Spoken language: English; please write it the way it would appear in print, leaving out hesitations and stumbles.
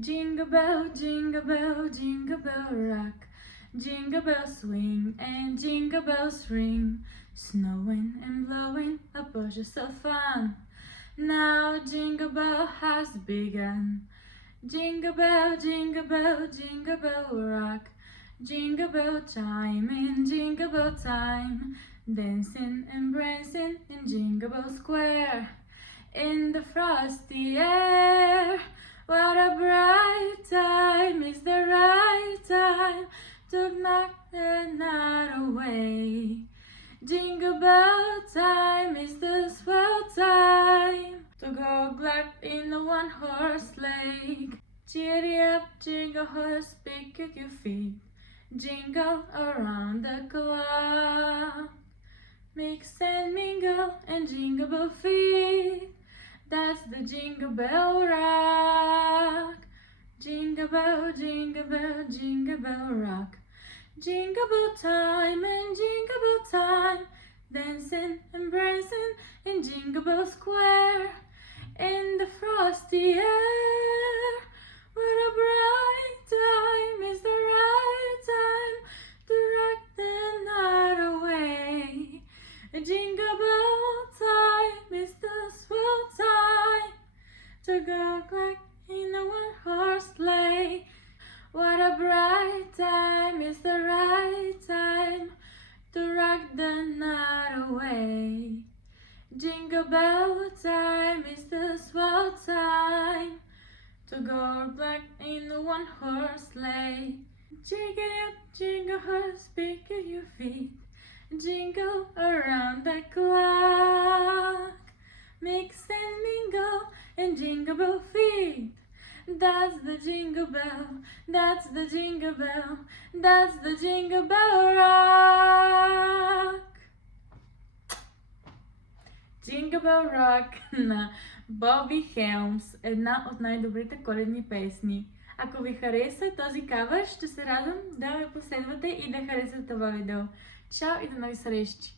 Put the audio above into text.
jingle bell rock. Jingle bells swing and jingle bells ring. Snowing and blowing, a burst of fun. Now Jingle Bell has begun. Jingle bell rock. Jingle bell time in Jingle Bell time. Dancing and prancing in Jingle Bell Square. In the frosty air, what a bright time, is the right time to knock the night away. Jingle bell time is the swell time to go glad in a one-horse sleigh. Cheery up, jingle horse, pick up your feet, jingle around the clock. Mix and mingle and jingle bell feet, that's the Jingle Bell rock. Jingle bell rock. Jingle bell time and jingle bell time, dancing and prancing in Jingle Bell Square. In the frosty air, what a bright time, is the right time to rock the night away. Jingle bell time is the swell time to go glad in a one-horse sleigh. What a bright time, is the right time to rock the night away. Jingle bell time is the swell time to go black in a one-horse sleigh. Jingle up, jingle horse, pick up your feet, jingle around the clock. Mix and mingle and jingle bell feet, that's the Jingle Bell, that's the Jingle Bell, that's the Jingle Bell rock. Jingle Bell Rock на Боби Хелмс, една от най-добрите коледни песни. Ако ви хареса този кавър, ще се радвам да ме последвате и да харесате това видео. Чао и до нови срещи!